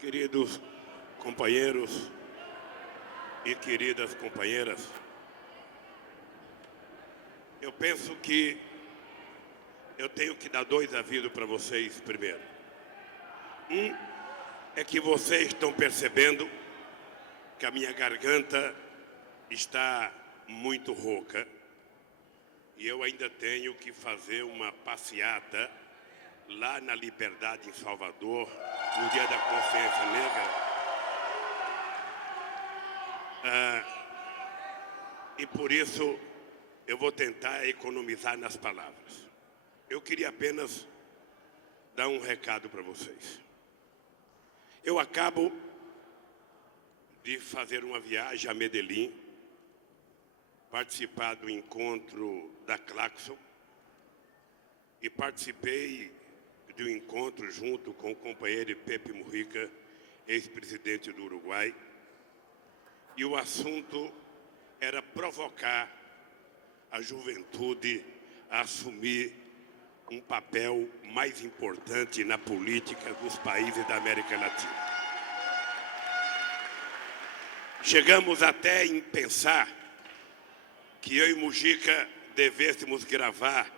Queridos companheiros e queridas companheiras, eu penso que eu tenho que dar dois avisos para vocês primeiro. Um é que vocês estão percebendo que a minha garganta está muito rouca e eu ainda tenho que fazer uma passeata lá na Liberdade, em Salvador, no Dia da Consciência Negra. E por isso eu vou tentar economizar nas palavras. Eu queria apenas dar um recado para vocês. Eu acabo de fazer uma viagem a Medellín, participar do encontro da Claxon e participei do encontro junto com o companheiro Pepe Mujica, ex-presidente do Uruguai, e o assunto era provocar a juventude a assumir um papel mais importante na política dos países da América Latina. Chegamos até em pensar que eu e Mujica devêssemos gravar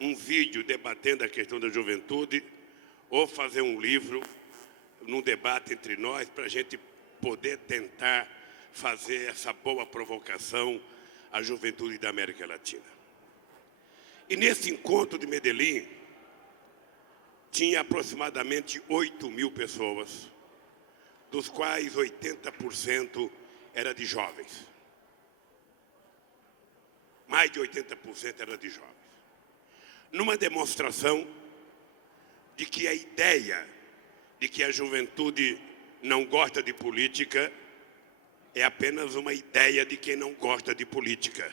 um vídeo debatendo a questão da juventude ou fazer um livro num debate entre nós para a gente poder tentar fazer essa boa provocação à juventude da América Latina. E nesse encontro de Medellín, tinha aproximadamente 8.000 pessoas, dos quais 80% era de jovens. Mais de 80% era de jovens. Numa demonstração de que a ideia de que a juventude não gosta de política é apenas uma ideia de quem não gosta de política.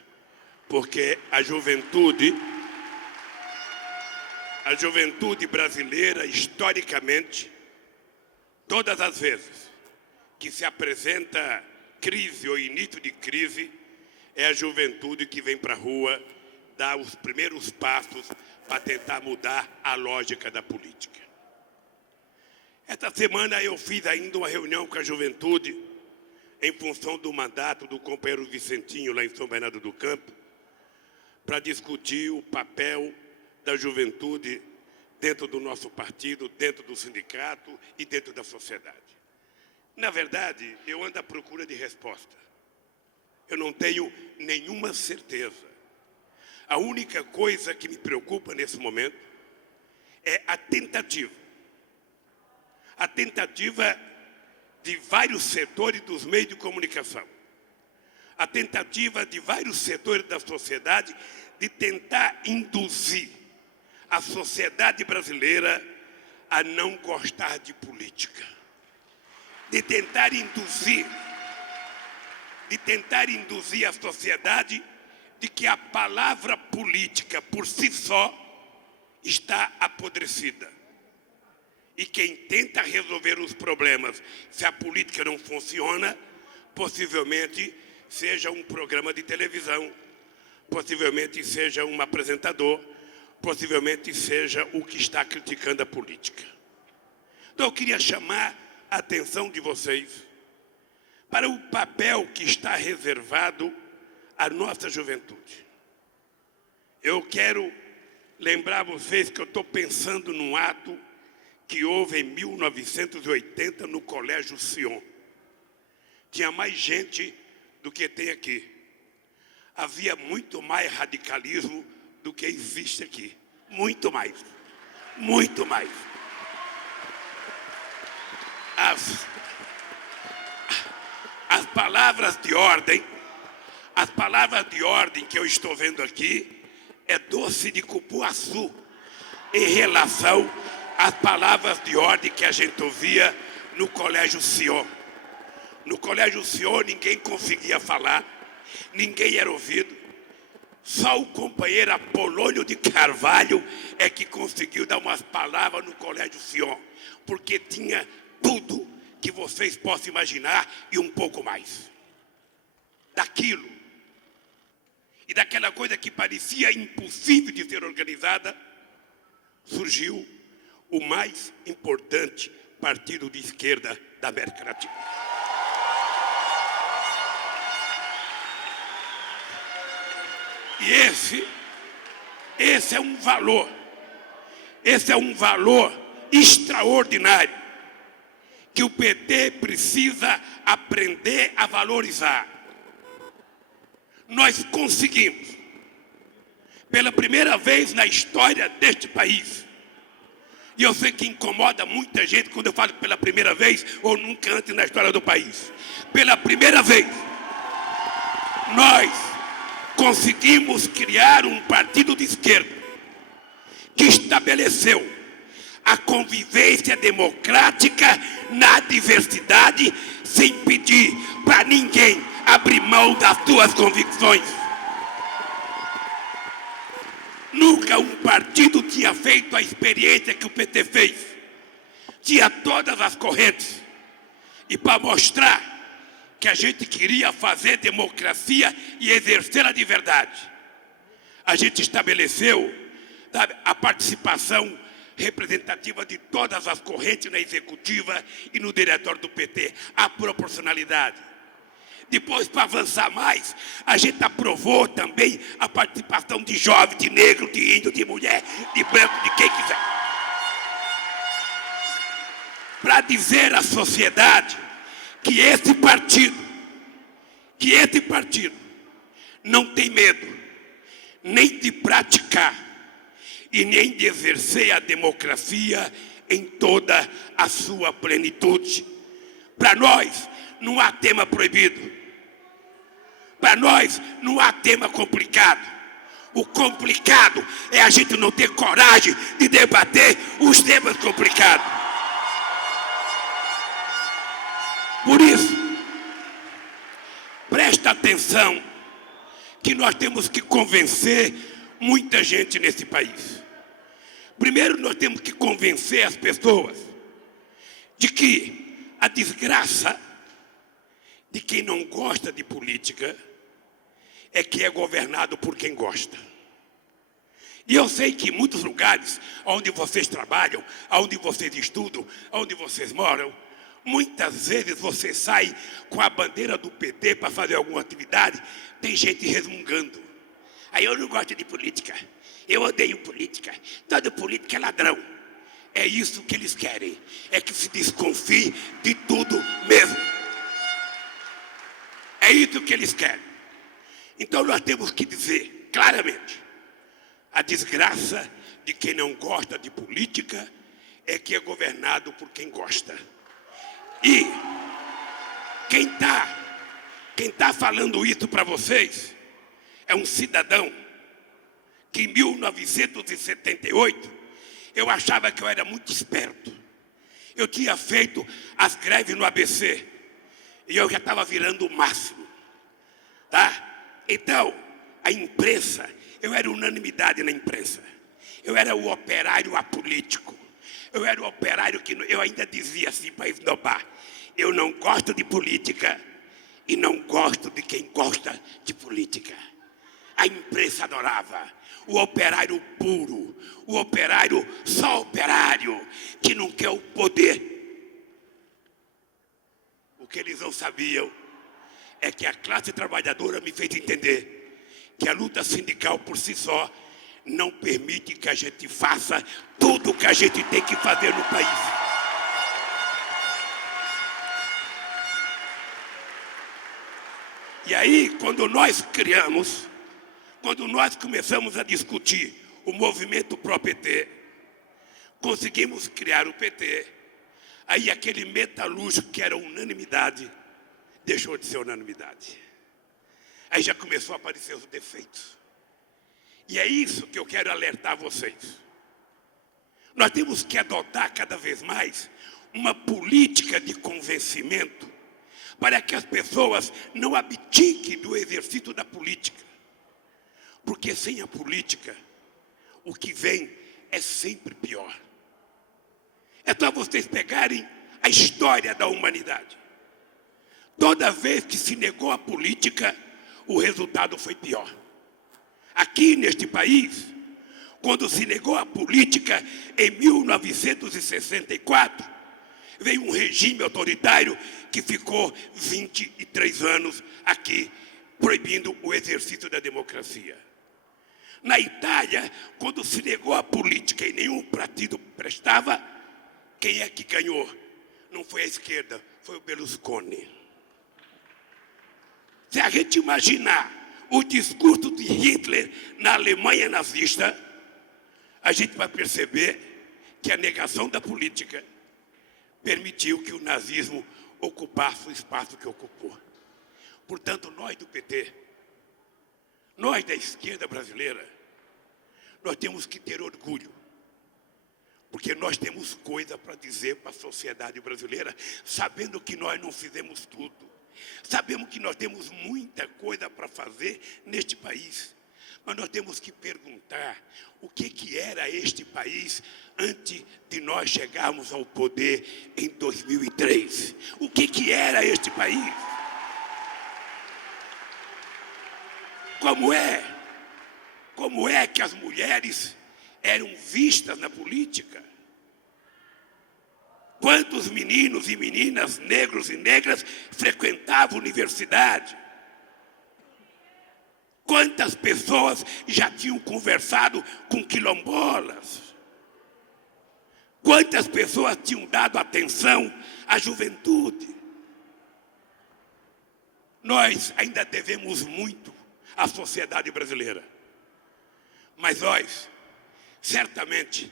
Porque a juventude brasileira, historicamente, todas as vezes que se apresenta crise ou início de crise, é a juventude que vem para a rua dar os primeiros passos para tentar mudar a lógica da política. Esta semana eu fiz ainda uma reunião com a juventude em função do mandato do companheiro Vicentinho lá em São Bernardo do Campo, para discutir o papel da juventude dentro do nosso partido, dentro do sindicato e dentro da sociedade. Na verdade, eu ando à procura de resposta. Eu não tenho nenhuma certeza. A única coisa que me preocupa nesse momento é a tentativa. A tentativa de vários setores dos meios de comunicação. A tentativa de vários setores da sociedade de tentar induzir a sociedade brasileira a não gostar de política. De tentar induzir a sociedade de que a palavra política por si só está apodrecida. E quem tenta resolver os problemas, se a política não funciona, possivelmente seja um programa de televisão, possivelmente seja um apresentador, possivelmente seja o que está criticando a política. Então eu queria chamar a atenção de vocês para o papel que está reservado à nossa juventude. Eu quero lembrar vocês que eu estou pensando num ato que houve em 1980 no Colégio Sion. Tinha mais gente do que tem aqui. Havia muito mais radicalismo do que existe aqui. Muito mais. Muito mais. As palavras de ordem que eu estou vendo aqui é doce de cupuaçu em relação às palavras de ordem que a gente ouvia no Colégio Sion. No Colégio Sion ninguém conseguia falar, ninguém era ouvido. Só o companheiro Apolônio de Carvalho é que conseguiu dar umas palavras no Colégio Sion, porque tinha tudo que vocês possam imaginar e um pouco mais. Daquilo e daquela coisa que parecia impossível de ser organizada, surgiu o mais importante partido de esquerda da América Latina. E esse é um valor extraordinário que o PT precisa aprender a valorizar. Nós conseguimos, pela primeira vez na história deste país, e eu sei que incomoda muita gente quando eu falo pela primeira vez ou nunca antes na história do país. Pela primeira vez, nós conseguimos criar um partido de esquerda que estabeleceu a convivência democrática na diversidade, sem pedir para ninguém abrir mão das suas convicções. Nunca um partido tinha feito a experiência que o PT fez. Tinha todas as correntes. E para mostrar que a gente queria fazer democracia e exercê-la de verdade, a gente estabeleceu, sabe, a participação representativa de todas as correntes na executiva e no diretório do PT, a proporcionalidade. Depois, para avançar mais, a gente aprovou também a participação de jovem, de negro, de índio, de mulher, de branco, de quem quiser. Para dizer à sociedade que esse partido não tem medo nem de praticar e nem de exercer a democracia em toda a sua plenitude. Para nós, não há tema proibido. Para nós, não há tema complicado. O complicado é a gente não ter coragem de debater os temas complicados. Por isso, presta atenção que nós temos que convencer muita gente nesse país. Primeiro, nós temos que convencer as pessoas de que a desgraça de quem não gosta de política é que é governado por quem gosta. E eu sei que em muitos lugares onde vocês trabalham, onde vocês estudam, onde vocês moram, muitas vezes você sai com a bandeira do PT para fazer alguma atividade, tem gente resmungando. Aí eu não gosto de política, eu odeio política, todo político é ladrão. É isso que eles querem, é que se desconfie de tudo mesmo. É isso que eles querem. Então nós temos que dizer claramente, a desgraça de quem não gosta de política é que é governado por quem gosta. E quem tá falando isso para vocês é um cidadão que em 1978 eu achava que eu era muito esperto. Eu tinha feito as greves no ABC e eu já estava virando o máximo, tá? Então, a imprensa, eu era unanimidade na imprensa. Eu era o operário apolítico. Eu era o operário que eu ainda dizia assim para esnobar: eu não gosto de política e não gosto de quem gosta de política. A imprensa adorava o operário puro, o operário só operário, que não quer o poder. O que eles não sabiam é que a classe trabalhadora me fez entender que a luta sindical por si só não permite que a gente faça tudo o que a gente tem que fazer no país. E aí, quando nós começamos a discutir o movimento pró-PT, conseguimos criar o PT, aí aquele metalúrgico que era unanimidade, deixou de ser unanimidade. Aí já começou a aparecer os defeitos. E é isso que eu quero alertar vocês. Nós temos que adotar cada vez mais uma política de convencimento para que as pessoas não abdiquem do exercício da política. Porque sem a política, o que vem é sempre pior. É só vocês pegarem a história da humanidade. Toda vez que se negou a política, o resultado foi pior. Aqui neste país, Quando se negou a política em 1964, veio um regime autoritário que ficou 23 anos aqui, proibindo o exercício da democracia. Na Itália, quando se negou a política e nenhum partido prestava, quem é que ganhou? Não foi a esquerda, foi o Berlusconi. Se a gente imaginar o discurso de Hitler na Alemanha nazista, a gente vai perceber que a negação da política permitiu que o nazismo ocupasse o espaço que ocupou. Portanto, nós do PT, nós da esquerda brasileira, nós temos que ter orgulho, porque nós temos coisa para dizer para a sociedade brasileira, sabendo que nós não fizemos tudo, sabemos que nós temos muita coisa para fazer neste país, mas nós temos que perguntar o que era este país antes de nós chegarmos ao poder em 2003. O que era este país? Como é que as mulheres eram vistas na política? Quantos meninos e meninas, negros e negras, frequentavam a universidade? Quantas pessoas já tinham conversado com quilombolas? Quantas pessoas tinham dado atenção à juventude? Nós ainda devemos muito à sociedade brasileira. Mas nós, certamente,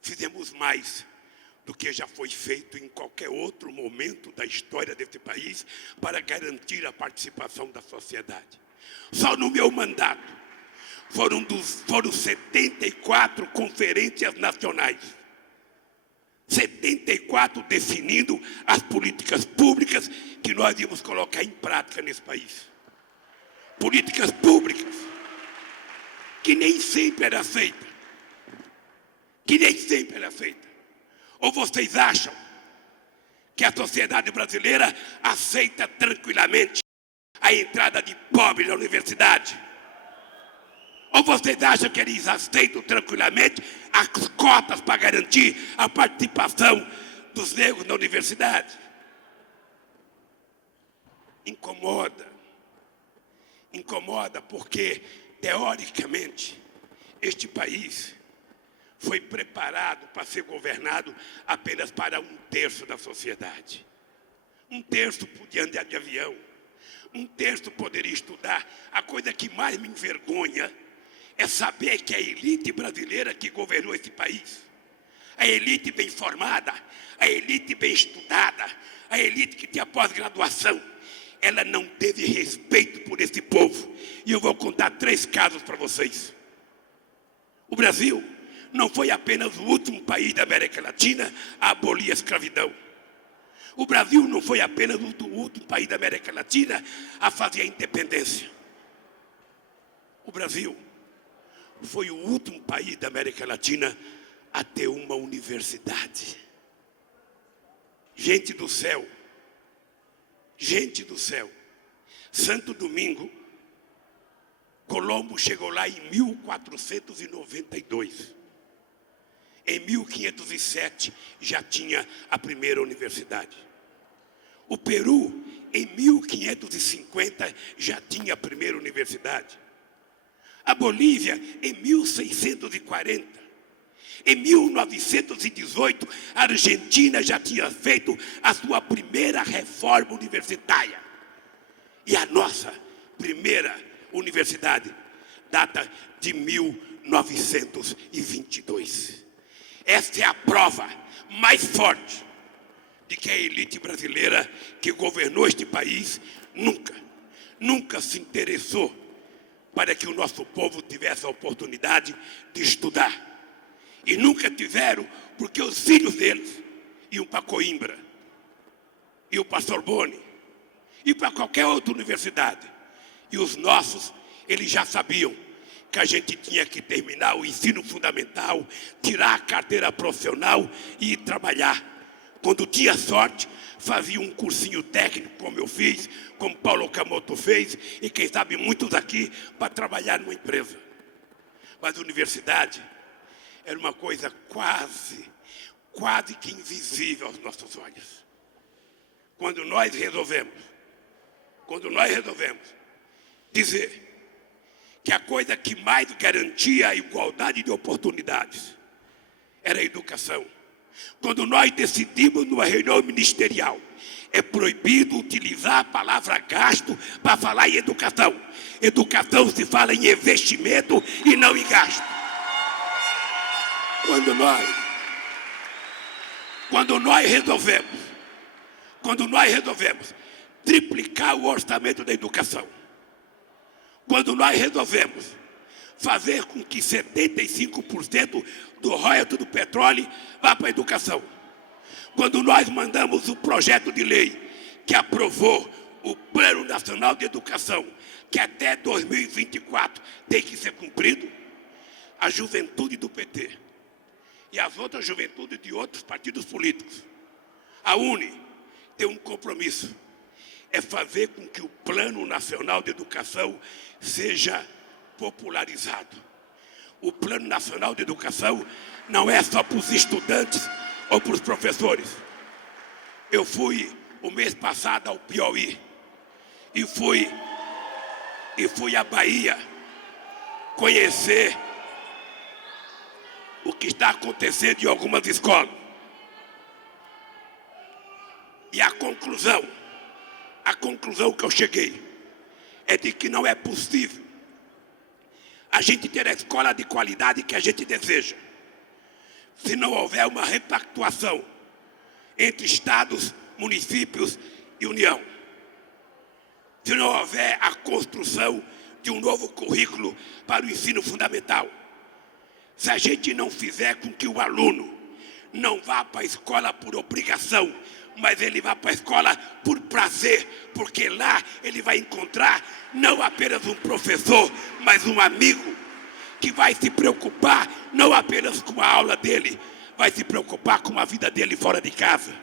fizemos mais do que já foi feito em qualquer outro momento da história desse país para garantir a participação da sociedade. Só no meu mandato foram 74 conferências nacionais. 74 definindo as políticas públicas que nós íamos colocar em prática nesse país. Políticas públicas que nem sempre era feita. Ou vocês acham que a sociedade brasileira aceita tranquilamente a entrada de pobre na universidade? Ou vocês acham que eles aceitam tranquilamente as cotas para garantir a participação dos negros na universidade? Incomoda porque, teoricamente, este país foi preparado para ser governado apenas para 1/3 da sociedade. 1/3 podia andar de avião, 1/3 poderia estudar. A coisa que mais me envergonha é saber que a elite brasileira que governou esse país, a elite bem formada, a elite bem estudada, a elite que tinha pós-graduação, ela não teve respeito por esse povo. E eu vou contar 3 casos para vocês. O Brasil não foi apenas o último país da América Latina a abolir a escravidão. O Brasil não foi apenas o último país da América Latina a fazer a independência. O Brasil foi o último país da América Latina a ter uma universidade. Gente do céu, Santo Domingo, Colombo chegou lá em 1492. Em 1507 já tinha a primeira universidade. O Peru, em 1550, já tinha a primeira universidade. A Bolívia, em 1640. Em 1918, a Argentina já tinha feito a sua primeira reforma universitária. E a nossa primeira universidade data de 1922. Esta é a prova mais forte de que a elite brasileira que governou este país nunca se interessou para que o nosso povo tivesse a oportunidade de estudar. E nunca tiveram, porque os filhos deles iam para Coimbra, iam para Sorbonne, e para qualquer outra universidade. E os nossos, eles já sabiam que a gente tinha que terminar o ensino fundamental, tirar a carteira profissional e ir trabalhar. Quando tinha sorte, fazia um cursinho técnico, como eu fiz, como Paulo Camoto fez, e quem sabe muitos aqui, para trabalhar numa empresa. Mas a universidade era uma coisa quase que invisível aos nossos olhos. Quando nós resolvemos dizer que a coisa que mais garantia a igualdade de oportunidades era a educação, quando nós decidimos numa reunião ministerial, é proibido utilizar a palavra gasto para falar em educação. Educação se fala em investimento e não em gasto. Quando nós resolvemos triplicar o orçamento da educação, quando nós resolvemos fazer com que 75% do royalties do petróleo vá para a educação, quando nós mandamos o projeto de lei que aprovou o Plano Nacional de Educação, que até 2024 tem que ser cumprido, a juventude do PT e as outras juventudes de outros partidos políticos, a UNE, tem um compromisso, é fazer com que o Plano Nacional de Educação seja popularizado. O Plano Nacional de Educação não é só para os estudantes ou para os professores. Eu fui, o mês passado, ao Piauí e fui à Bahia conhecer o que está acontecendo em algumas escolas. E a conclusão que eu cheguei é de que não é possível a gente ter a escola de qualidade que a gente deseja se não houver uma repactuação entre estados, municípios e União. Se não houver a construção de um novo currículo para o ensino fundamental. Se a gente não fizer com que o aluno não vá para a escola por obrigação, mas ele vá para a escola por prazer, porque lá ele vai encontrar não apenas um professor, mas um amigo que vai se preocupar não apenas com a aula dele, vai se preocupar com a vida dele fora de casa.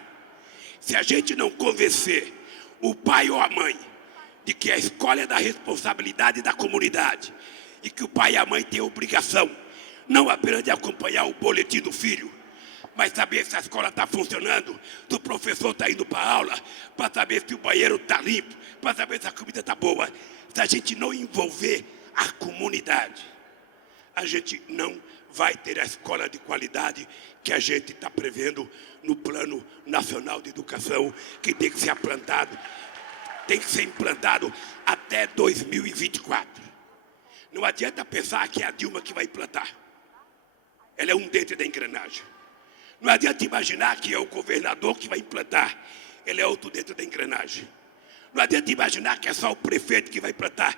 Se a gente não convencer o pai ou a mãe de que a escola é da responsabilidade da comunidade e que o pai e a mãe têm a obrigação não apenas de acompanhar o boletim do filho, mas saber se a escola está funcionando, se o professor está indo para a aula, para saber se o banheiro está limpo, para saber se a comida está boa. Se a gente não envolver a comunidade, a gente não vai ter a escola de qualidade que a gente está prevendo no Plano Nacional de Educação, que tem que ser implantado até 2024. Não adianta pensar que é a Dilma que vai implantar. Ela é um dente da engrenagem. Não adianta imaginar que é o governador que vai implantar. Ele é outro dentro da engrenagem. Não adianta imaginar que é só o prefeito que vai implantar.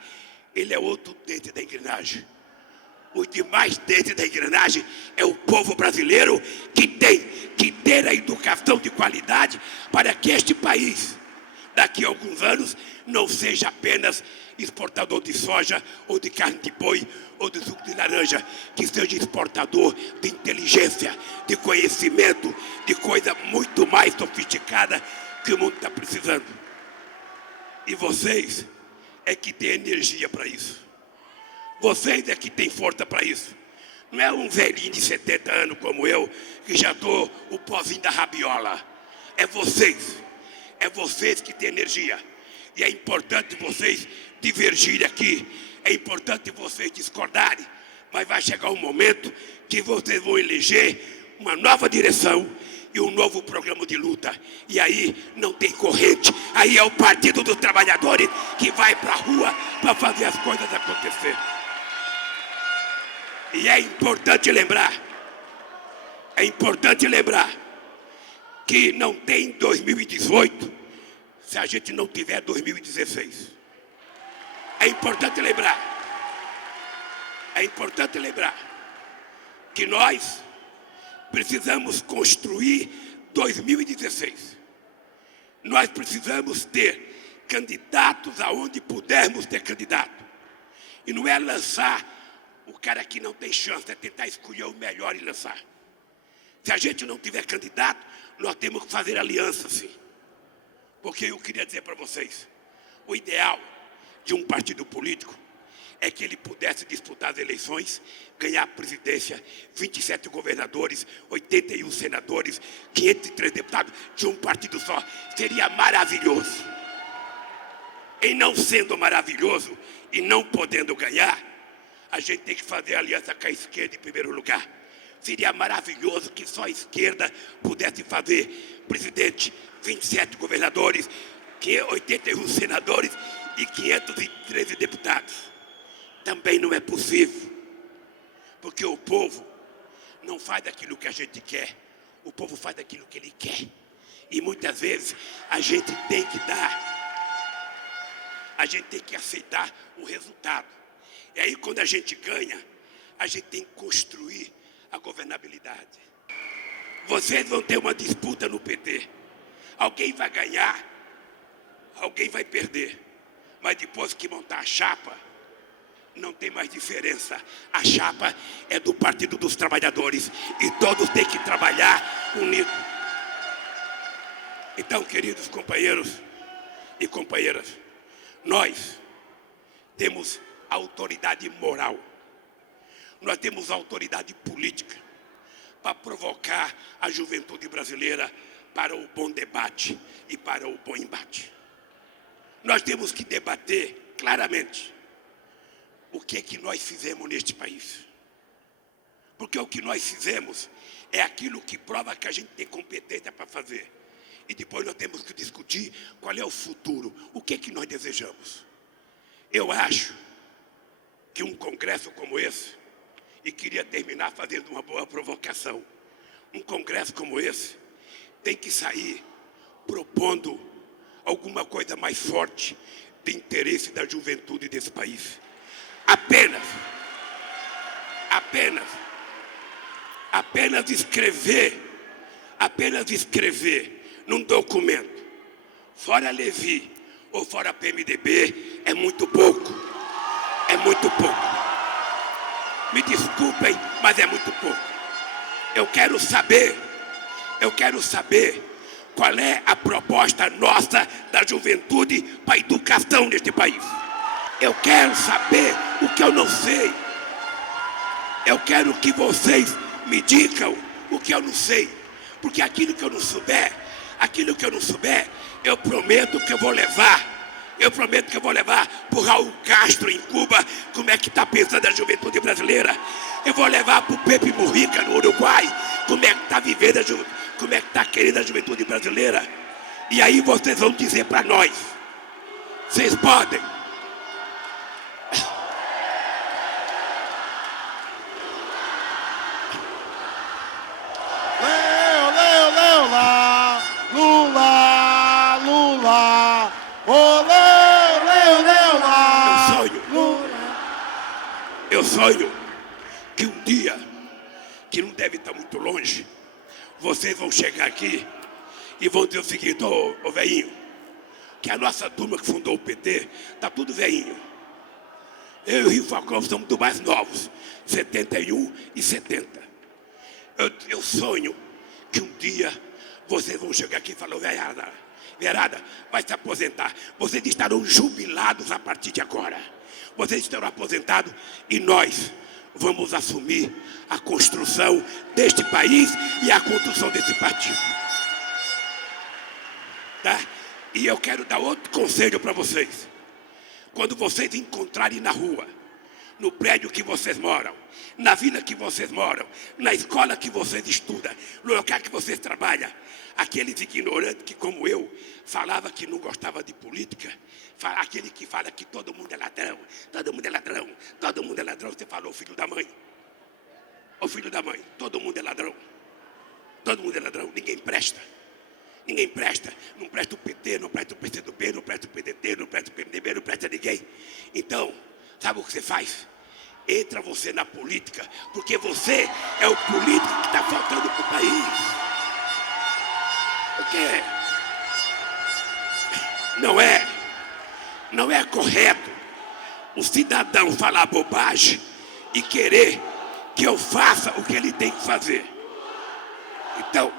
Ele é outro dentro da engrenagem. Os demais dentro da engrenagem é o povo brasileiro que tem que ter a educação de qualidade para que este país, daqui a alguns anos, não seja apenas exportador de soja ou de carne de boi ou de suco de laranja, que seja exportador de inteligência, de conhecimento, de coisa muito mais sofisticada que o mundo está precisando. E vocês é que têm energia para isso. Vocês é que têm força para isso. Não é um velhinho de 70 anos como eu, que já estou o pozinho da rabiola. É vocês que têm energia. E é importante vocês divergirem aqui, é importante vocês discordarem, mas vai chegar um momento que vocês vão eleger uma nova direção e um novo programa de luta. E aí não tem corrente, aí é o Partido dos Trabalhadores que vai para a rua para fazer as coisas acontecer. E é importante lembrar que não tem 2018 se a gente não tiver 2016. É importante lembrar que nós precisamos construir 2016. Nós precisamos ter candidatos aonde pudermos ter candidato. E não é lançar o cara que não tem chance, é tentar escolher o melhor e lançar. Se a gente não tiver candidato, nós temos que fazer aliança, sim. Porque eu queria dizer para vocês, o ideal de um partido político é que ele pudesse disputar as eleições, ganhar a presidência, 27 governadores, 81 senadores, 503 deputados de um partido só. Seria maravilhoso. Em não sendo maravilhoso e não podendo ganhar, a gente tem que fazer aliança com a esquerda em primeiro lugar. Seria maravilhoso que só a esquerda pudesse fazer presidente, 27 governadores, 81 senadores e 513 deputados. Também não é possível, porque o povo não faz aquilo que a gente quer, o povo faz aquilo que ele quer. E muitas vezes a gente tem que aceitar o resultado. E aí quando a gente ganha, a gente tem que construir a governabilidade. Vocês vão ter uma disputa no PT. Alguém vai ganhar, alguém vai perder. Mas depois que montar a chapa, não tem mais diferença. A chapa é do Partido dos Trabalhadores e todos têm que trabalhar unidos. Então, queridos companheiros e companheiras, nós temos autoridade moral, nós temos autoridade política para provocar a juventude brasileira para o bom debate e para o bom embate. Nós temos que debater claramente o que é que nós fizemos neste país. Porque o que nós fizemos é aquilo que prova que a gente tem competência para fazer. E depois nós temos que discutir qual é o futuro, o que é que nós desejamos. Eu acho que um congresso como esse, e queria terminar fazendo uma boa provocação, um congresso como esse tem que sair propondo alguma coisa mais forte de interesse da juventude desse país. Apenas escrever num documento, fora Levi ou fora PMDB, é muito pouco. É muito pouco. Me desculpem, mas é muito pouco. Eu quero saber qual é a proposta nossa da juventude para a educação neste país. Eu quero saber o que eu não sei. Eu quero que vocês me digam o que eu não sei. Porque aquilo que eu não souber, eu prometo que eu vou levar. Eu prometo que eu vou levar para o Raul Castro em Cuba, como é que está pensando a juventude brasileira. Eu vou levar para o Pepe Mujica no Uruguai, como é que está vivendo como é que está querendo a juventude brasileira. E aí vocês vão dizer para nós, vocês podem. Eu sonho que um dia, que não deve estar muito longe, vocês vão chegar aqui e vão dizer o seguinte: ô velhinho, que a nossa turma que fundou o PT, tá tudo velhinho. Eu e o Rio Falcão somos dos mais novos, 71 e 70. Eu sonho que um dia vocês vão chegar aqui e falar: velharada, vai se aposentar. Vocês estarão jubilados a partir de agora. Vocês estarão aposentados e nós vamos assumir a construção deste país e a construção desse partido. Tá? E eu quero dar outro conselho para vocês. Quando vocês encontrarem na rua, no prédio que vocês moram, na vila que vocês moram, na escola que vocês estudam, no local que vocês trabalham, aqueles ignorantes que, como eu, falava que não gostava de política, aquele que fala que todo mundo é ladrão, todo mundo é ladrão, todo mundo é ladrão, você falou, filho da mãe. Ô filho da mãe, todo mundo é ladrão. Todo mundo é ladrão, ninguém presta. Ninguém presta, não presta o PT, não presta o PCdoB, não presta o PDT, não presta o PMDB, não presta ninguém. Então, sabe o que você faz? Entra você na política, porque você é o político que está faltando para o país. Porque não é correto o cidadão falar bobagem e querer que eu faça o que ele tem que fazer. Então,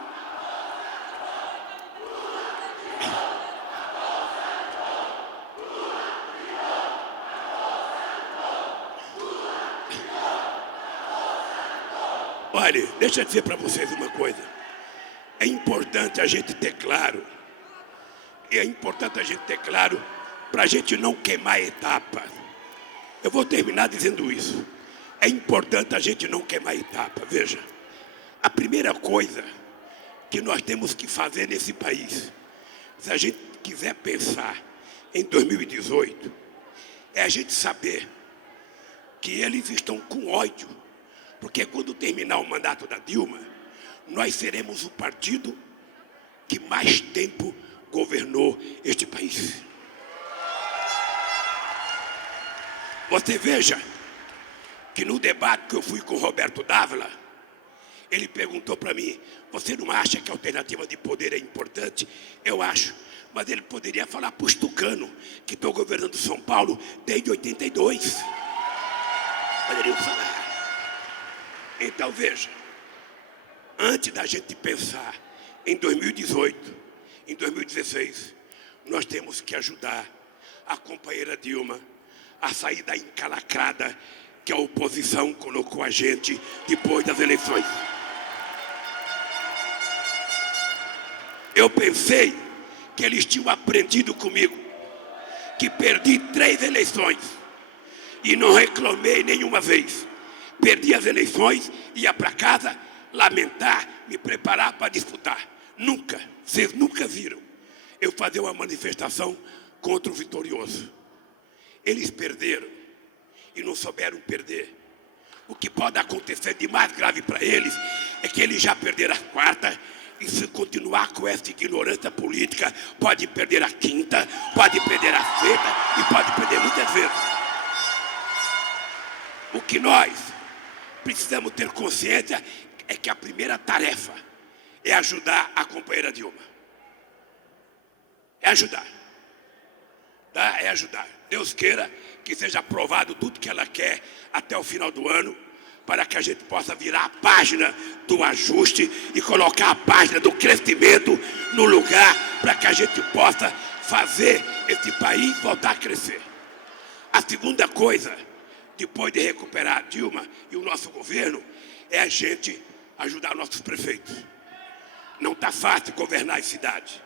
Olha, deixa eu dizer para vocês uma coisa. É importante a gente ter claro. É importante a gente ter claro para a gente não queimar etapa. Eu vou terminar dizendo isso. É importante a gente não queimar etapa. Veja, a primeira coisa que nós temos que fazer nesse país, se a gente quiser pensar em 2018, é a gente saber que eles estão com ódio, porque quando terminar o mandato da Dilma, nós seremos o partido que mais tempo governou este país. Você veja que no debate que eu fui com o Roberto Dávila, ele perguntou para mim: você não acha que a alternativa de poder é importante? Eu acho, mas ele poderia falar para os tucanos que estão governando São Paulo desde 82. Poderiam falar. Então veja, antes da gente pensar em 2018, em 2016, nós temos que ajudar a companheira Dilma a sair da encalacrada que a oposição colocou a gente depois das eleições. Eu pensei que eles tinham aprendido comigo, que perdi 3 eleições e não reclamei nenhuma vez. Perdi as eleições, ia para casa lamentar, me preparar para disputar. Nunca, vocês nunca viram eu fazer uma manifestação contra o vitorioso. Eles perderam e não souberam perder. O que pode acontecer de mais grave para eles é que eles já perderam a 4ª, e se continuar com essa ignorância política, pode perder a 5ª, pode perder a 6ª e pode perder muitas vezes. O que nós precisamos ter consciência é que a primeira tarefa é ajudar a companheira Dilma. É ajudar. Tá? É ajudar. Deus queira que seja aprovado tudo que ela quer até o final do ano, para que a gente possa virar a página do ajuste e colocar a página do crescimento no lugar, para que a gente possa fazer esse país voltar a crescer. A segunda coisa, depois de recuperar a Dilma e o nosso governo, é a gente ajudar nossos prefeitos. Não está fácil governar em cidade.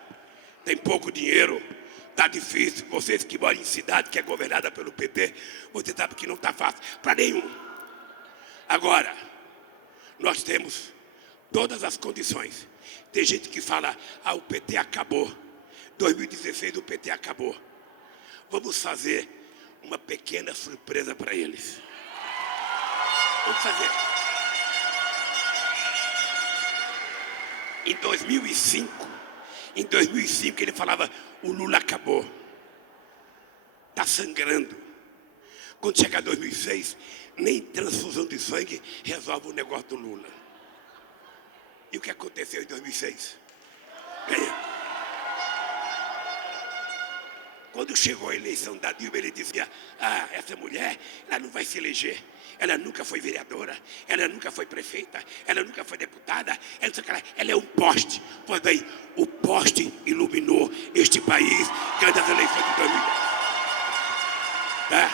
Tem pouco dinheiro, está difícil. Vocês que moram em cidade que é governada pelo PT, você sabe que não está fácil para nenhum. Agora, nós temos todas as condições. Tem gente que fala: o PT acabou. 2016 o PT acabou. Vamos fazer uma pequena surpresa para eles. Vamos fazer. Em 2005 ele falava: o Lula acabou. Está sangrando. Quando chegar 2006, nem transfusão de sangue resolve o negócio do Lula. E o que aconteceu em 2006? Ganha. Quando chegou a eleição da Dilma, ele dizia: essa mulher, ela não vai se eleger. Ela nunca foi vereadora, ela nunca foi prefeita, ela nunca foi deputada, ela é um poste. Pois bem, o poste iluminou este país durante as eleições de 2010. Tá?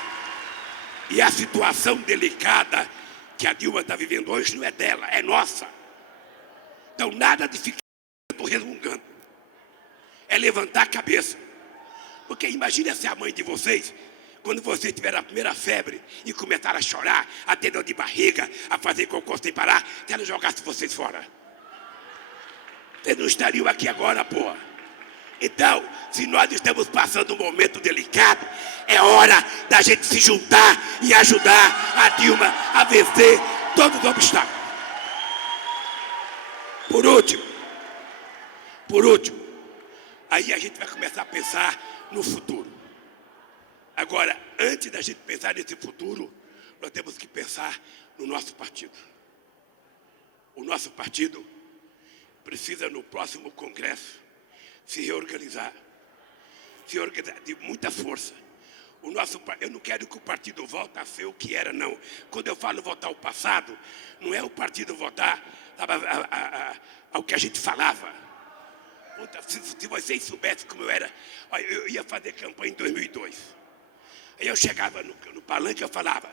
E a situação delicada que a Dilma está vivendo hoje não é dela, é nossa. Então nada de ficar resmungando. É levantar a cabeça. Porque imagine se a mãe de vocês, quando vocês tiveram a primeira febre e começaram a chorar, a ter dor de barriga, a fazer cocô sem parar, se ela jogasse vocês fora. Vocês não estariam aqui agora, porra. Então, se nós estamos passando um momento delicado, é hora da gente se juntar e ajudar a Dilma a vencer todos os obstáculos. Por último, aí a gente vai começar a pensar no futuro. Agora, antes da gente pensar nesse futuro, nós temos que pensar no nosso partido. O nosso partido precisa, no próximo congresso, se reorganizar de muita força. Eu não quero que o partido volte a ser o que era, não. Quando eu falo voltar ao passado, não é o partido voltar ao que a gente falava. Se vocês soubessem como eu era, eu ia fazer campanha em 2002. Aí eu chegava no palanque e eu falava: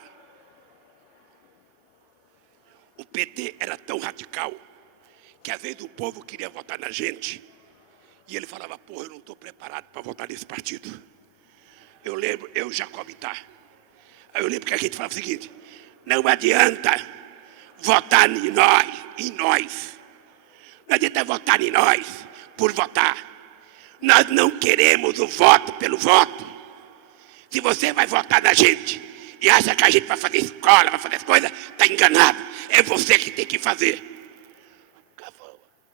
o PT era tão radical que às vezes o povo queria votar na gente e ele falava, porra, eu não estou preparado para votar nesse partido. Eu lembro, eu Jacobitá, aí eu lembro que a gente falava o seguinte, não adianta votar em nós. Não adianta votar em nós por votar. Nós não queremos o voto pelo voto. Se você vai votar na gente e acha que a gente vai fazer escola, vai fazer as coisas, está enganado. É você que tem que fazer.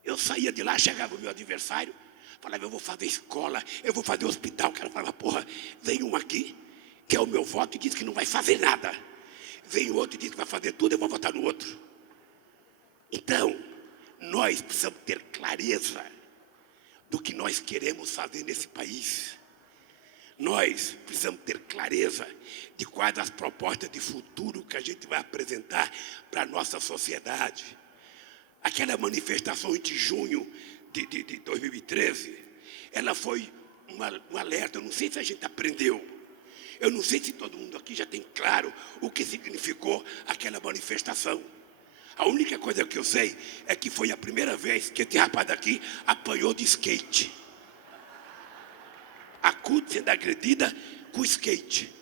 Eu saía de lá, chegava o meu adversário, falava, eu vou fazer escola, eu vou fazer hospital. O cara falava, porra, vem um aqui, que é o meu voto, e diz que não vai fazer nada. Vem o outro e diz que vai fazer tudo, eu vou votar no outro. Então, nós precisamos ter clareza do que nós queremos fazer nesse país. Nós precisamos ter clareza de quais as propostas de futuro que a gente vai apresentar para a nossa sociedade. Aquela manifestação de junho de 2013, ela foi um alerta. Eu não sei se a gente aprendeu. Eu não sei se todo mundo aqui já tem claro o que significou aquela manifestação. A única coisa que eu sei é que foi a primeira vez que esse rapaz daqui apanhou de skate. A CUT sendo agredida com skate.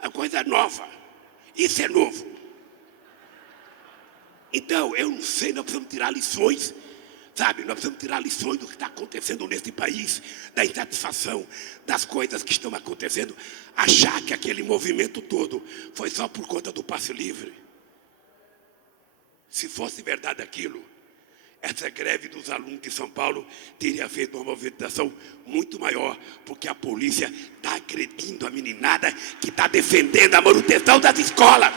A coisa nova. Isso é novo. Então, eu não sei, nós precisamos tirar lições, sabe? Nós precisamos tirar lições do que está acontecendo nesse país, da insatisfação, das coisas que estão acontecendo. Achar que aquele movimento todo foi só por conta do passe livre. Se fosse verdade aquilo, essa greve dos alunos de São Paulo teria feito uma movimentação muito maior, porque a polícia está agredindo a meninada que está defendendo a manutenção das escolas.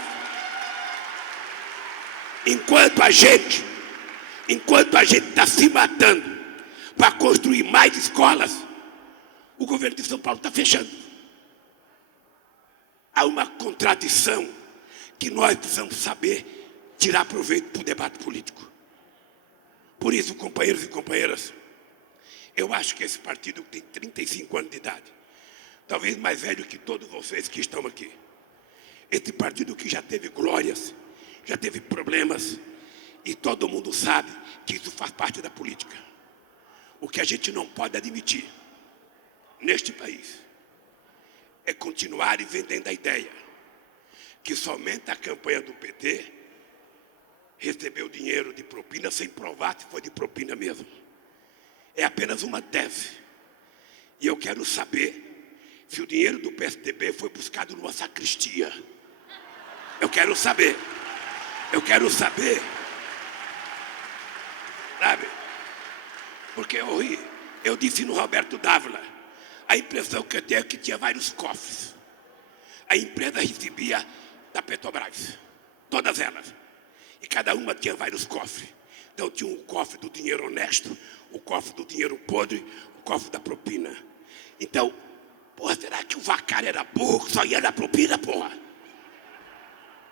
Enquanto a gente está se matando para construir mais escolas, o governo de São Paulo está fechando. Há uma contradição que nós precisamos saber tirar proveito para o debate político. Por isso, companheiros e companheiras, eu acho que esse partido tem 35 anos de idade, talvez mais velho que todos vocês que estão aqui. Esse partido que já teve glórias, já teve problemas, e todo mundo sabe que isso faz parte da política. O que a gente não pode admitir neste país é continuar vendendo a ideia que somente a campanha do PT recebeu dinheiro de propina sem provar se foi de propina mesmo. É apenas uma tese. E eu quero saber se o dinheiro do PSDB foi buscado numa sacristia. Eu quero saber. Sabe? Porque eu disse no Roberto Dávila, a impressão que eu tenho é que tinha vários cofres. A empresa recebia da Petrobras, todas elas. E cada uma tinha vários cofres. Então tinha um cofre do dinheiro honesto, o cofre do dinheiro podre, o cofre da propina. Então, porra, será que o Vacari era burro, só ia dar propina, porra?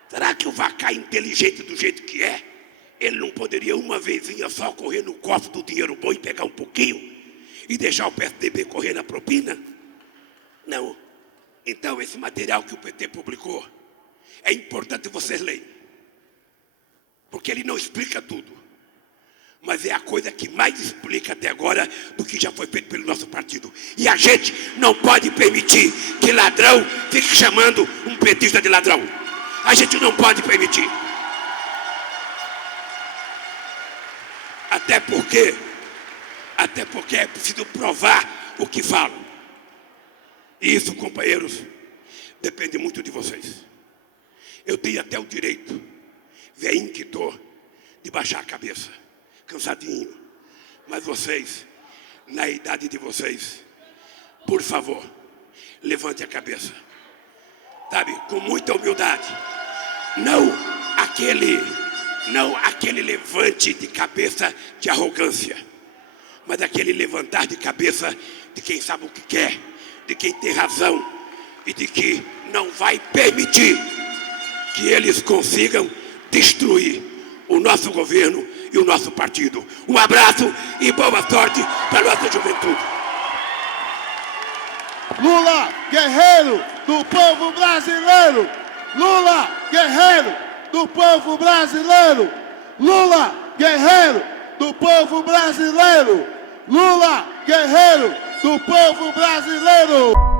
Será que o Vacari é inteligente do jeito que é? Ele não poderia uma vezinha só correr no cofre do dinheiro bom e pegar um pouquinho e deixar o PSDB correr na propina? Não. Então esse material que o PT publicou, é importante vocês lerem. Porque ele não explica tudo. Mas é a coisa que mais explica até agora do que já foi feito pelo nosso partido. E a gente não pode permitir que ladrão fique chamando um petista de ladrão. A gente não pode permitir. Até porque é preciso provar o que falam. E isso, companheiros, depende muito de vocês. Eu tenho até o direito, velhinho que estou, de baixar a cabeça, cansadinho. Mas vocês, na idade de vocês, por favor, levante a cabeça. Sabe, com muita humildade. Não aquele levante de cabeça de arrogância, mas aquele levantar de cabeça de quem sabe o que quer, de quem tem razão e de que não vai permitir que eles consigam destruir o nosso governo e o nosso partido. Um abraço e boa sorte para a nossa juventude. Lula, guerreiro do povo brasileiro. Lula, guerreiro do povo brasileiro. Lula, guerreiro do povo brasileiro. Lula, guerreiro do povo brasileiro.